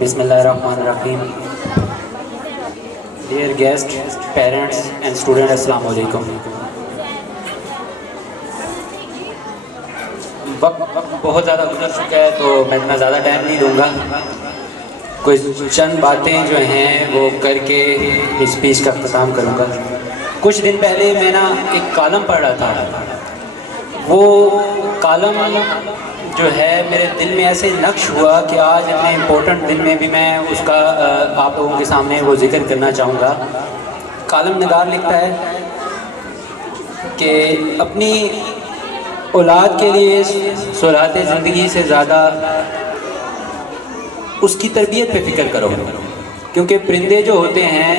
Bismillahirrahmanirrahim. Dear guests, parents and students, Assalamu alaikum. وقت بہت زیادہ گزر چکا ہے تو میں اتنا زیادہ ٹائم نہیں دوں گا. کچھ چند باتیں جو ہیں وہ کر کے اسپیچ کا اختتام کروں گا. کچھ دن پہلے میں ایک کالم پڑھ رہا تھا. وہ کالم جو ہے میرے دل میں ایسے نقش ہوا کہ آج اتنے امپورٹنٹ دن میں بھی میں اس کا آپ لوگوں کے سامنے وہ ذکر کرنا چاہوں گا. کالم نگار لکھتا ہے کہ اپنی اولاد کے لیے سہولات زندگی سے زیادہ اس کی تربیت پہ فکر کرو، کیونکہ پرندے جو ہوتے ہیں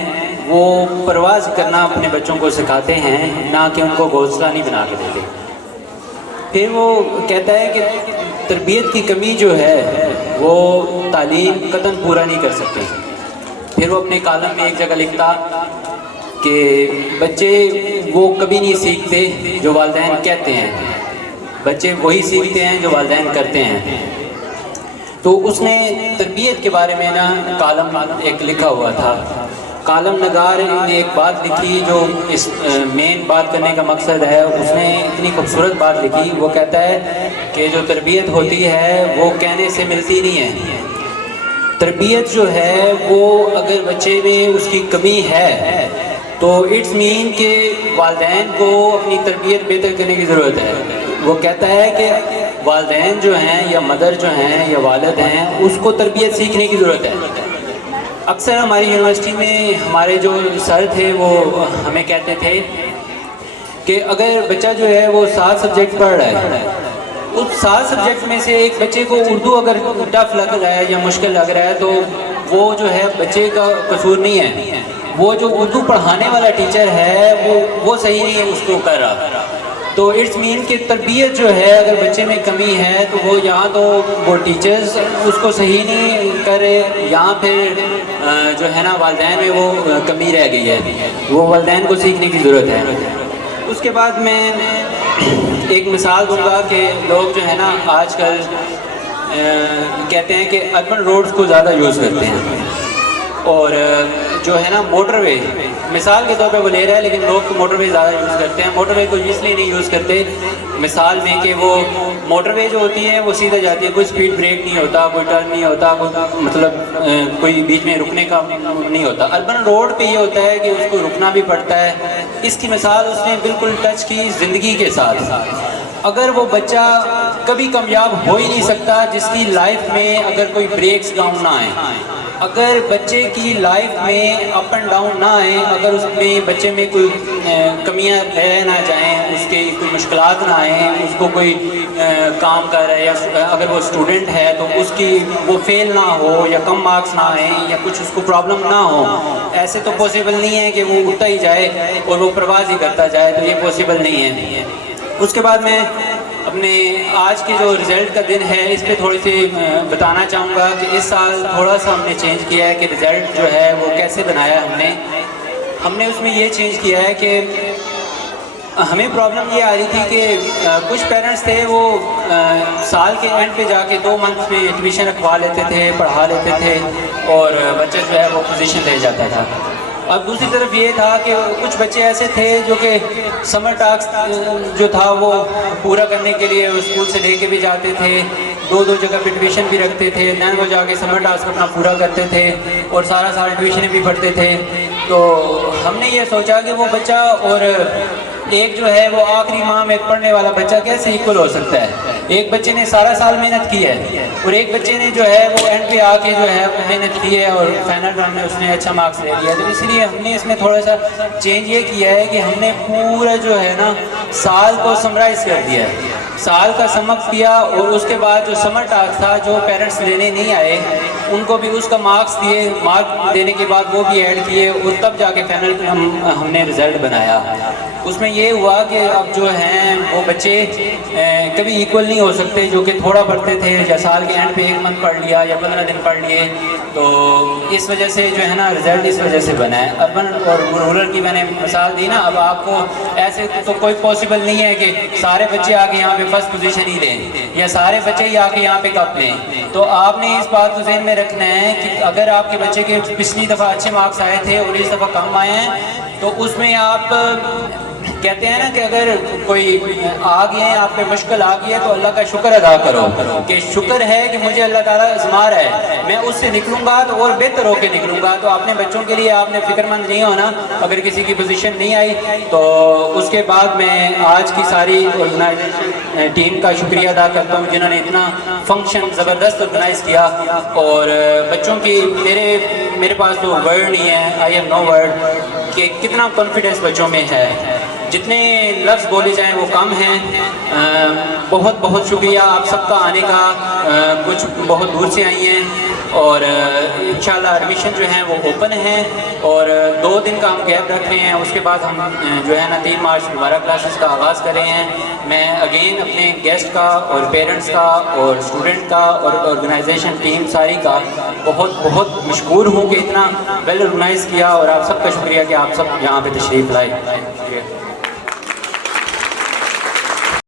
وہ پرواز کرنا اپنے بچوں کو سکھاتے ہیں، نہ کہ ان کو گھونسلہ نہیں بنا کے دیتے. پھر وہ کہتا ہے کہ تربیت کی کمی جو ہے وہ تعلیم قطعاً پورا نہیں کر سکتے. پھر وہ اپنے کالم میں ایک جگہ لکھتا کہ بچے وہ کبھی نہیں سیکھتے جو والدین کہتے ہیں، بچے وہی سیکھتے ہیں جو والدین کرتے ہیں. تو اس نے تربیت کے بارے میں کالم ایک لکھا ہوا تھا. کالم نگار نے ایک بات لکھی جو اس مین بات کرنے کا مقصد ہے. اس نے اتنی خوبصورت بات لکھی. وہ کہتا ہے کہ جو تربیت ہوتی ہے وہ کہنے سے ملتی نہیں ہے. تربیت جو ہے وہ اگر بچے میں اس کی کمی ہے تو اٹس مین کہ والدین کو اپنی تربیت بہتر کرنے کی ضرورت ہے. وہ کہتا ہے کہ والدین جو ہیں یا مدر جو ہیں یا والد ہیں اس کو تربیت سیکھنے کی ضرورت ہے. اکثر ہماری یونیورسٹی میں ہمارے جو سر تھے وہ ہمیں کہتے تھے کہ اگر بچہ جو ہے وہ 7 سبجیکٹ پڑھ رہا ہے، اس 7 سبجیکٹ میں سے ایک بچے کو اردو اگر ٹف لگ رہا ہے یا مشکل لگ رہا ہے تو وہ جو ہے بچے کا قصور نہیں ہے، وہ جو اردو پڑھانے والا ٹیچر ہے وہ صحیح نہیں ہے اس کو کر رہا. تو اٹس مین کہ تربیت جو ہے اگر بچے میں کمی ہے تو وہ یہاں تو وہ ٹیچرز اس کو صحیح نہیں کر رہے، یہاں پھر جو ہے والدین میں وہ کمی رہ گئی ہے. وہ والدین کو سیکھنے کی ضرورت ہے. اس کے بعد میں ایک مثال دوں گا کہ لوگ جو ہے آج کل کہتے ہیں کہ اربن روڈز کو زیادہ یوز کرتے ہیں اور جو ہے موٹر وے مثال کے طور پہ وہ لے رہا ہے، لیکن لوگ موٹر وے زیادہ یوز کرتے ہیں. موٹر وے کو اس لیے نہیں یوز کرتے مثال میں کہ وہ موٹر وے جو ہوتی ہے وہ سیدھا جاتی ہے، کوئی سپیڈ بریک نہیں ہوتا، کوئی ٹرن نہیں ہوتا، کوئی بیچ میں رکنے کا نہیں ہوتا. اربن روڈ پہ یہ ہوتا ہے کہ اس کو رکنا بھی پڑتا ہے. اس کی مثال اس نے بالکل ٹچ کی زندگی کے ساتھ. اگر وہ بچہ کبھی کامیاب ہو ہی نہیں سکتا جس کی لائف میں اگر کوئی بریکس ڈاؤن نہ آئے، اگر بچے کی لائف میں اپ اینڈ ڈاؤن نہ آئے، اگر اس میں بچے میں کوئی کمیاں رہ نہ جائیں، اس کے کوئی مشکلات نہ آئیں، اس کو کوئی کام کر رہا ہے یا اگر وہ اسٹوڈنٹ ہے تو اس کی وہ فیل نہ ہو یا کم مارکس نہ آئیں یا کچھ اس کو پرابلم نہ ہو، ایسے تو پاسبل نہیں ہے کہ وہ اٹھتا ہی جائے اور وہ پرواز ہی کرتا جائے، تو یہ پاسبل نہیں ہے. اس کے بعد میں اپنے آج کے جو رزلٹ کا دن ہے اس پہ تھوڑی سی بتانا چاہوں گا کہ اس سال تھوڑا سا ہم نے چینج کیا ہے کہ رزلٹ جو ہے وہ کیسے بنایا. ہم نے اس میں یہ چینج کیا ہے کہ ہمیں پرابلم یہ آ رہی تھی کہ کچھ پیرنٹس تھے وہ سال کے اینڈ پہ جا کے 2 منتھ میں ایڈمیشن رکھوا لیتے تھے، پڑھا لیتے تھے اور بچہ جو ہے وہ پوزیشن لے جاتا تھا. اب دوسری طرف یہ تھا کہ کچھ بچے ایسے تھے جو کہ سمر ٹاسک جو تھا وہ پورا کرنے کے لیے اسکول سے لے کے بھی جاتے تھے، 2 جگہ پہ ٹیوشن بھی رکھتے تھے، دین وہ جا کے سمر ٹاسک اپنا پورا کرتے تھے اور سارا سال ٹیوشنیں بھی پڑھتے تھے. تو ہم نے یہ سوچا کہ وہ بچہ اور ایک جو ہے وہ آخری ماہ میں پڑھنے والا بچہ کیسے ایکول ہو سکتا ہے. ایک بچے نے سارا سال محنت کی ہے اور ایک بچے نے جو ہے وہ اینڈ پہ آ کے جو ہے محنت کی ہے اور فائنل رن میں اس نے اچھا مارکس لے لیا. تو اس لیے ہم نے اس میں تھوڑا سا چینج یہ کیا ہے کہ ہم نے پورا جو ہے سال کو سمرائز کر دیا ہے، سال کا سمک کیا اور اس کے بعد جو سمر ٹاسک تھا جو پیرنٹس لینے نہیں آئے ان کو بھی اس کا مارکس دیے، مارک دینے کے بعد وہ بھی ایڈ کیے اور تب جا کے فائنل ہم نے رزلٹ بنایا. اس میں یہ ہوا کہ اب جو ہیں وہ بچے کبھی ایکول نہیں ہو سکتے، جو کہ تھوڑا پڑھتے تھے یا سال کے اینڈ پہ 1 منتھ پڑھ لیا یا 15 دن پڑھ لیے، تو اس وجہ سے جو ہے نا رزلٹ اس وجہ سے بنا ہے۔ اربن اور رورل کی میں نے مثال دی نا، اب آپ کو ایسے تو کوئی پاسبل نہیں ہے کہ سارے بچے آ کے یہاں پہ فرسٹ پوزیشن ہی لیں یا سارے بچے ہی آ کے یہاں پہ کپ لیں، تو آپ نے اس بات کو ذہن میں رکھنا ہے کہ اگر آپ کے بچے کے پچھلی دفعہ اچھے مارکس آئے تھے اور اس دفعہ کم آئے ہیں، تو اس میں آپ کہتے ہیں نا کہ اگر کوئی آ گئے ہیں آپ پہ مشکل آ گئی ہے تو اللہ کا شکر ادا کرو کہ شکر ہے کہ مجھے اللہ تعالیٰ آزما رہا ہے، میں اس سے نکلوں گا تو اور بہتر ہو کے نکلوں گا۔ تو اپنے بچوں کے لیے آپ نے فکر مند نہیں ہونا، اگر کسی کی پوزیشن نہیں آئی تو اس کے بعد میں آج کی ساری آرگنائزیشن ٹیم کا شکریہ ادا کرتا ہوں جنہوں نے اتنا فنکشن زبردست آرگنائز کیا، اور بچوں کی میرے پاس تو ورڈ نہیں ہے، آئی ہیو نو ورڈ کہ کتنا کانفیڈنس بچوں میں ہے، جتنے لفظ بولے جائیں وہ کم ہیں۔ بہت بہت شکریہ آپ سب کا آنے کا، کچھ بہت دور سے آئی ہیں، اور انشاءاللہ ایڈمیشن جو ہیں وہ اوپن ہیں، اور 2 دن کا ہم گیپ رکھ رہے ہیں، اس کے بعد ہم جو ہے نا 3 مارچ دوبارہ کلاسز کا آغاز کر رہے ہیں۔ میں اگین اپنے گیسٹ کا اور پیرنٹس کا اور اسٹوڈنٹ کا اور آرگنائزیشن ٹیم ساری کا بہت بہت مشکور ہوں کہ اتنا ویل آرگنائز کیا، اور آپ سب کا شکریہ کہ آپ سب یہاں پہ تشریف لائے۔